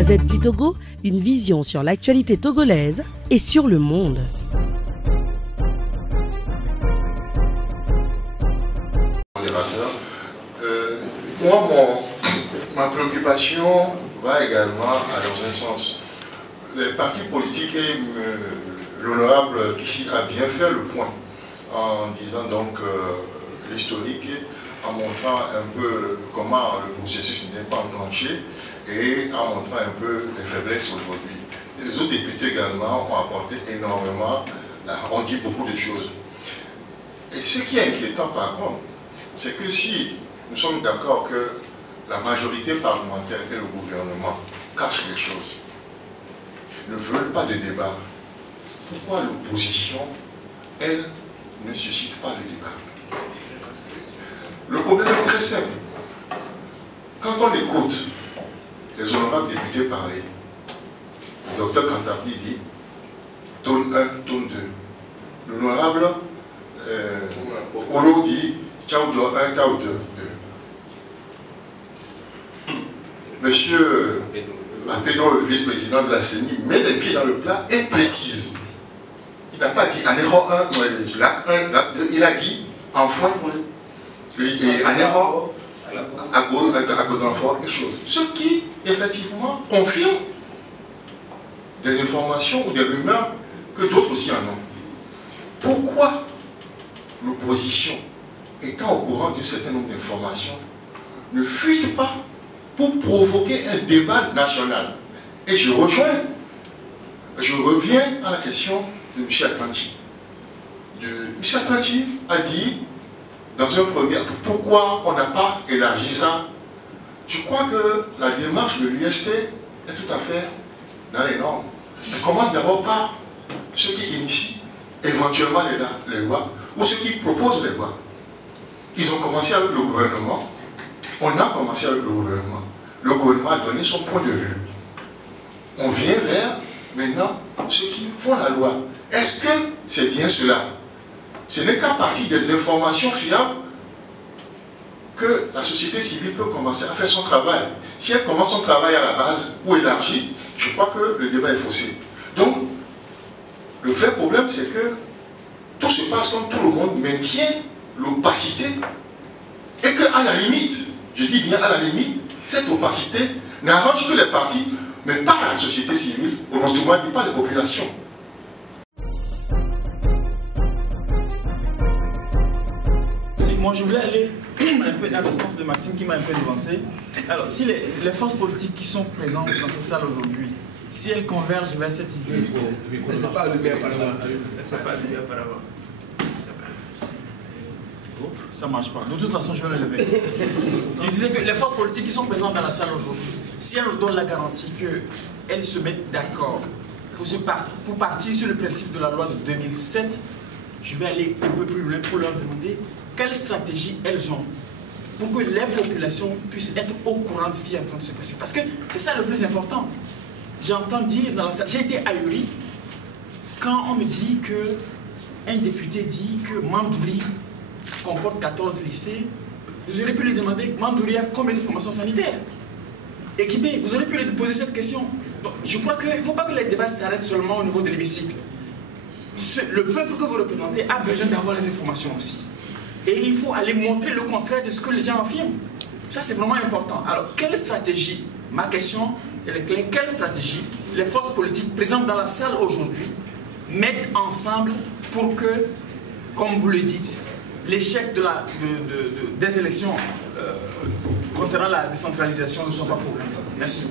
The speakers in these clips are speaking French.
Gazette du Togo, une vision sur l'actualité togolaise et sur le monde. Ma préoccupation va également dans un sens. Les partis politiques et l'honorable Kissi a bien fait le point en disant donc l'historique, en montrant un peu comment le processus n'est pas enclenché et en montrant un peu les faiblesses aujourd'hui. Les autres députés également ont apporté énormément, ont dit beaucoup de choses. Et ce qui est inquiétant par contre, c'est que si nous sommes d'accord que la majorité parlementaire et le gouvernement cachent les choses, ne veulent pas de débat, pourquoi l'opposition, elle, ne suscite pas le débat? Le problème est très simple. Quand on écoute les honorables députés parler, le docteur Kantardi dit tonne 1, tonne 2. L'honorable Olo dit Tchaoudo 1, Tchaoudo 2. Monsieur Pedro, le vice-président de la CENI, met les pieds dans le plat et précise. Il n'a pas dit Anéro 1, lac 1, lac 2, il a dit enfant, Anéro, à cause d'enfant, des choses. Ce qui, effectivement, confirme des informations ou des rumeurs que d'autres aussi en ont. Pourquoi l'opposition, étant au courant d'un certain nombre d'informations, ne fuit pas pour provoquer un débat national? Et je reviens à la question de M. Atlanti. M. Atlanti a dit, dans un premier, pourquoi on n'a pas élargi ça? Je crois que la démarche de l'UST est tout à fait dans les normes. Elle commence d'abord par ceux qui initient éventuellement les lois ou ceux qui proposent les lois. Ils ont commencé avec le gouvernement. On a commencé avec le gouvernement. Le gouvernement a donné son point de vue. On vient vers, maintenant, ceux qui font la loi. Est-ce que c'est bien cela? Ce n'est qu'à partir des informations fiables que la société civile peut commencer à faire son travail. Si elle commence son travail à la base ou élargie, je crois que le débat est faussé. Donc, le vrai problème, c'est que tout se passe comme tout le monde maintient l'opacité et qu'à la limite, je dis bien à la limite, cette opacité n'arrange que les partis, mais pas la société civile, ou autrement dit pas les populations. Moi, je voulais aller un peu dans le sens de Maxime qui m'a un peu devancé. Alors, si les forces politiques qui sont présentes dans cette salle aujourd'hui, si elles convergent vers cette idée... C'est pas allumé apparemment. C'est pas allumé apparemment. Ça ne marche pas. De toute façon, je vais me lever. Je disais que les forces politiques qui sont présentes dans la salle aujourd'hui, si elles nous donnent la garantie qu'elles se mettent d'accord pour partir sur le principe de la loi de 2007, je vais aller un peu plus loin pour leur demander quelle stratégie elles ont pour que les populations puissent être au courant de ce qui est en train de se passer. Parce que c'est ça le plus important. J'entends dire dans la salle, j'ai été ahuri quand on me dit qu'un député dit que Mandouri comporte 14 lycées. Vous aurez pu lui demander, Mandouri a combien de formations sanitaires équipées? Vous aurez pu lui poser cette question. Donc, je crois qu'il ne faut pas que les débats s'arrêtent seulement au niveau de l'hémicycle. Le peuple que vous représentez a besoin d'avoir les informations aussi. Et il faut aller montrer le contraire de ce que les gens affirment. Ça, c'est vraiment important. Alors, quelle stratégie, ma question est claire, quelle stratégie les forces politiques présentes dans la salle aujourd'hui mettent ensemble pour que, comme vous le dites, l'échec des élections concernant la décentralisation ne soit pas problème. Merci.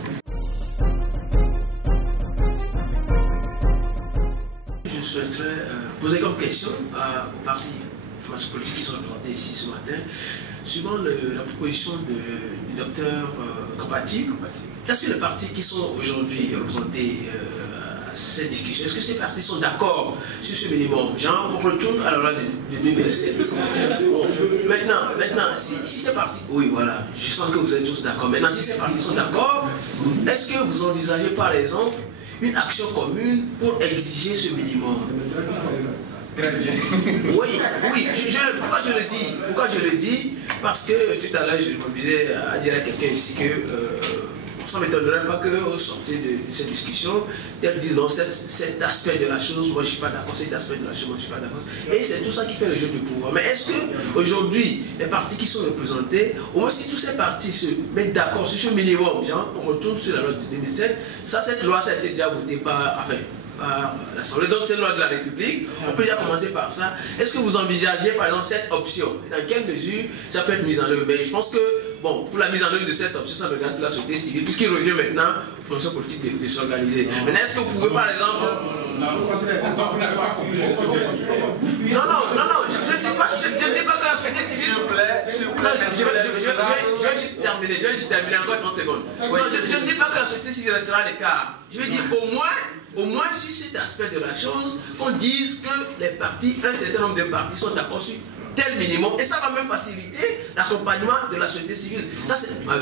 Je souhaiterais poser comme question aux partis forces politiques qui sont représentés ici ce matin, suivant la proposition du docteur Kampati. Est-ce que les partis qui sont aujourd'hui représentés à cette discussion, est-ce que ces partis sont d'accord sur ce minimum? Genre, on retourne à la loi de 2007. Bon, maintenant, si ces partis... Oui, voilà, je sens que vous êtes tous d'accord. Maintenant, si ces partis sont d'accord, est-ce que vous envisagez par exemple une action commune pour exiger ce minimum? Très bien. Oui, pourquoi je le dis? Parce que tout à l'heure, je me disais à dire à quelqu'un ici que ça ne m'étonnerait pas qu'au sortir de cette discussion, elles disent non, cet aspect de la chose, moi je ne suis pas d'accord, cet aspect de la chose, moi je ne suis pas d'accord. Et c'est tout ça qui fait le jeu du pouvoir. Mais est-ce qu'aujourd'hui, les partis qui sont représentés, au moins si tous ces partis se mettent d'accord sur ce minimum, genre, on retourne sur la loi de 2007, cette loi, ça a été déjà voté par l'Assemblée, donc c'est une loi de la République, on peut déjà commencer par ça. Est-ce que vous envisagez par exemple cette option? Dans quelle mesure ça peut être mis en œuvre? Mais je pense que, bon, pour la mise en œuvre de cette option, ça regarde la société civile, puisqu'il revient maintenant aux fonctions politiques de s'organiser. Maintenant, est-ce que vous pouvez par exemple... Non, je ne dis pas que la société civile... S'il vous plaît, je vais juste terminer, encore 30 secondes. Non, je ne dis pas que la société civile restera à l'écart. Je veux dire au moins sur cet aspect de la chose, qu'on dise que les partis, un certain nombre de partis sont d'accord sur tel minimum, et ça va même faciliter l'accompagnement de la société civile. Ça, c'est ma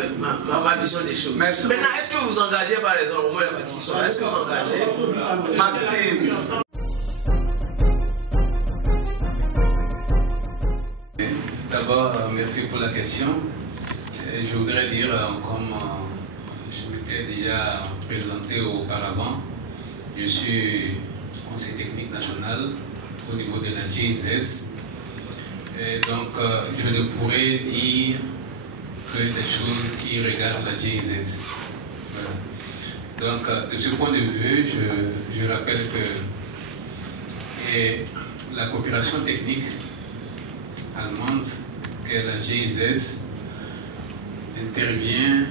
vision des choses. Maintenant, est-ce que vous engagez par exemple, au moins les partis qui sont là, est-ce que vous engagez Maxime? D'abord, merci pour la question. Je voudrais dire, comme je m'étais déjà présenté auparavant, je suis conseiller technique national au niveau de la GIZ. Et donc, je ne pourrais dire que des choses qui regardent la GIZ. Voilà. Donc, de ce point de vue, je rappelle que la coopération technique allemande, que la GIZ, intervient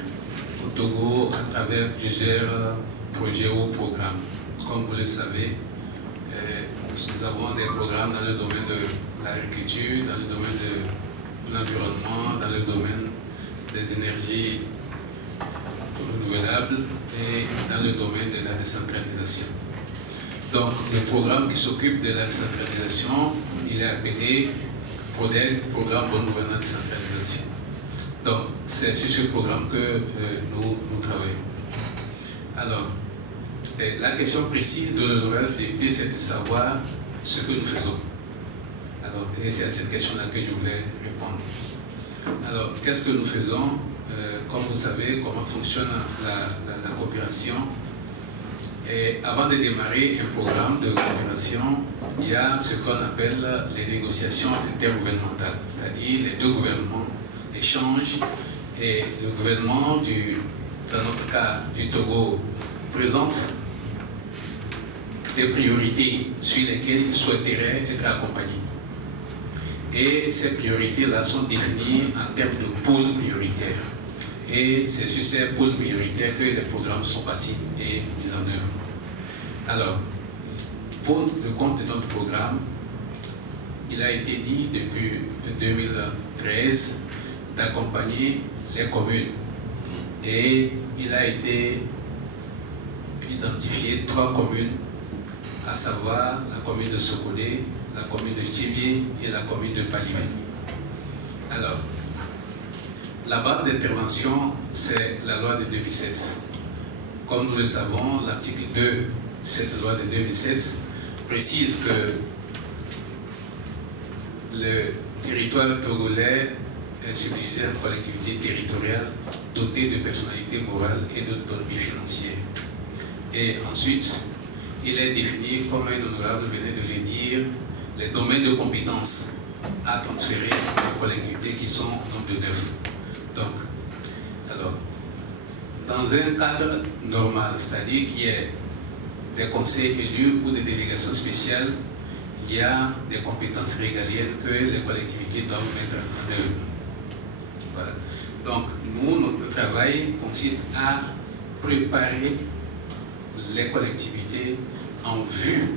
au Togo à travers plusieurs projets ou programmes. Comme vous le savez, nous avons des programmes dans le domaine de l'agriculture, dans le domaine de l'environnement, dans le domaine des énergies renouvelables et dans le domaine de la décentralisation. Donc, le programme qui s'occupe de la décentralisation, il est appelé Programme Bonne Gouvernance Décentralisation. Donc, c'est sur ce programme que nous travaillons. Alors, la question précise de l'honorable député, c'est de savoir ce que nous faisons. Alors, et c'est à cette question-là que je voulais répondre. Alors, qu'est-ce que nous faisons? Comme vous savez, comment fonctionne la coopération. Et avant de démarrer un programme de coopération, il y a ce qu'on appelle les négociations intergouvernementales, c'est-à-dire les deux gouvernements échangent et le gouvernement, dans notre cas du Togo, présente des priorités sur lesquelles il souhaiterait être accompagné. Et ces priorités-là sont définies en termes de pôles prioritaires. Et c'est sur ces pôles prioritaires que les programmes sont bâtis et mis en œuvre. Alors, pour le compte de notre programme, il a été dit depuis 2013 d'accompagner les communes. Et il a été identifié 3 communes, à savoir la commune de Sokolé, la commune de Thibié et la commune de Palimé. Alors, la base d'intervention, c'est la loi de 2007. Comme nous le savons, l'article 2 de cette loi de 2007 précise que le territoire togolais est subdivisé en collectivités territoriales dotées de personnalité morale et d'autonomie financière. Et ensuite, il est défini, comme un honorable venait de le dire, les domaines de compétences à transférer aux collectivités qui sont au nombre de 9. Donc, alors, dans un cadre normal, c'est-à-dire qu'il y ait des conseils élus ou des délégations spéciales, il y a des compétences régaliennes que les collectivités doivent mettre en œuvre. Voilà. Donc, nous, notre travail consiste à préparer les collectivités en vue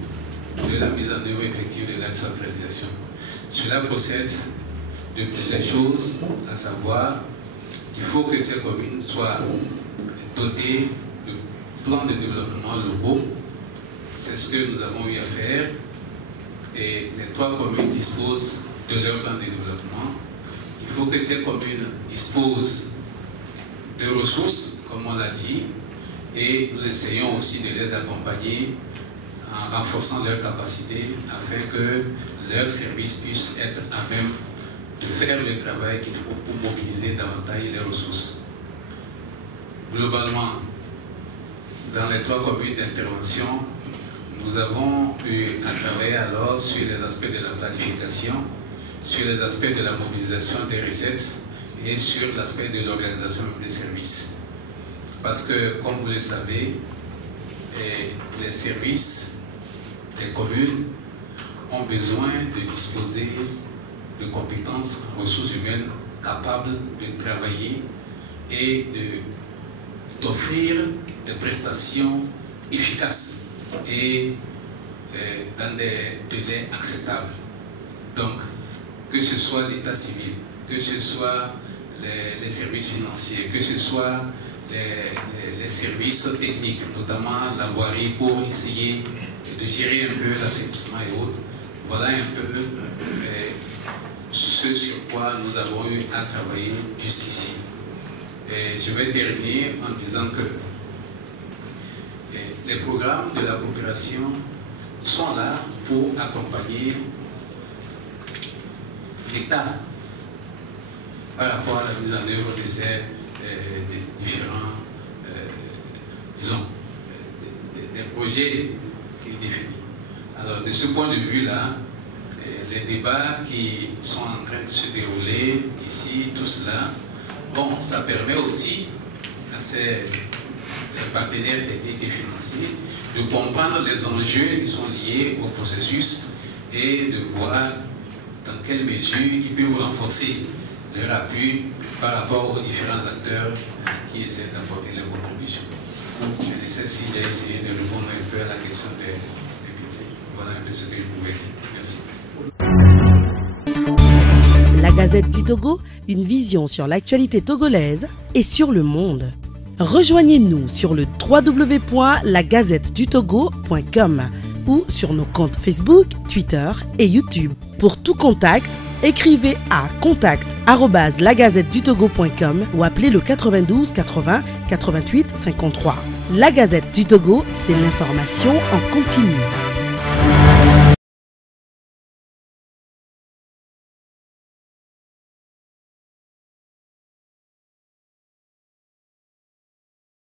de la mise en œuvre effective de la décentralisation. Cela procède de plusieurs choses, à savoir, il faut que ces communes soient dotées de plans de développement locaux. C'est ce que nous avons eu à faire. Et les 3 communes disposent de leur plan de développement. Il faut que ces communes disposent de ressources, comme on l'a dit, et nous essayons aussi de les accompagner en renforçant leurs capacités afin que leurs services puissent être à même de faire le travail qu'il faut pour mobiliser davantage les ressources. globalement, dans les 3 communes d'intervention, nous avons eu à travailler alors sur les aspects de la planification, sur les aspects de la mobilisation des recettes et sur l'aspect de l'organisation des services. Parce que, comme vous le savez, les services des communes ont besoin de disposer de compétences en ressources humaines capables de travailler et d'offrir des prestations efficaces et dans des délais acceptables. Donc, que ce soit l'état civil, que ce soit les services financiers, que ce soit les services techniques, notamment la voirie, pour essayer de gérer un peu l'assainissement et autres. Voilà un peu ce sur quoi nous avons eu à travailler jusqu'ici. Je vais terminer en disant que les programmes de la coopération sont là pour accompagner l'État par rapport à la mise en œuvre de ces différents, disons, des projets qu'il définit. Alors, de ce point de vue-là, les débats qui sont en train de se dérouler ici, tout cela, bon, ça permet aussi à ces partenaires techniques et financiers de comprendre les enjeux qui sont liés au processus et de voir dans quelle mesure ils peuvent renforcer leur appui par rapport aux différents acteurs qui essaient d'apporter leur contribution. Je ne sais si j'ai essayé de répondre un peu à la question des députés. Voilà un peu ce que je pouvais dire. Merci. La Gazette du Togo, une vision sur l'actualité togolaise et sur le monde. Rejoignez-nous sur le www.lagazettedutogo.com ou sur nos comptes Facebook, Twitter et YouTube. Pour tout contact, écrivez à contact@lagazettedutogo.com ou appelez le 92 80 88 53. La Gazette du Togo, c'est l'information en continu.